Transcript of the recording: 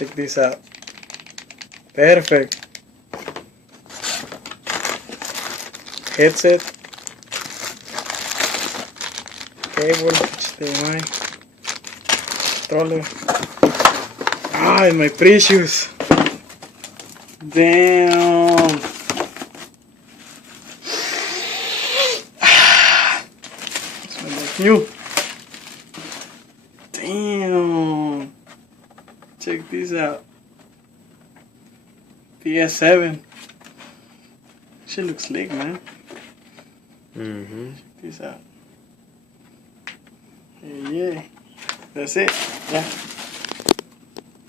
Check this out. Perfect. Headset. Cable, HDMI. Controller. Ah, my precious. Damn. Smells like new. Damn. Check this out. ps7. Shit looks slick, man. Check this out. Yeah. That's it. Yeah.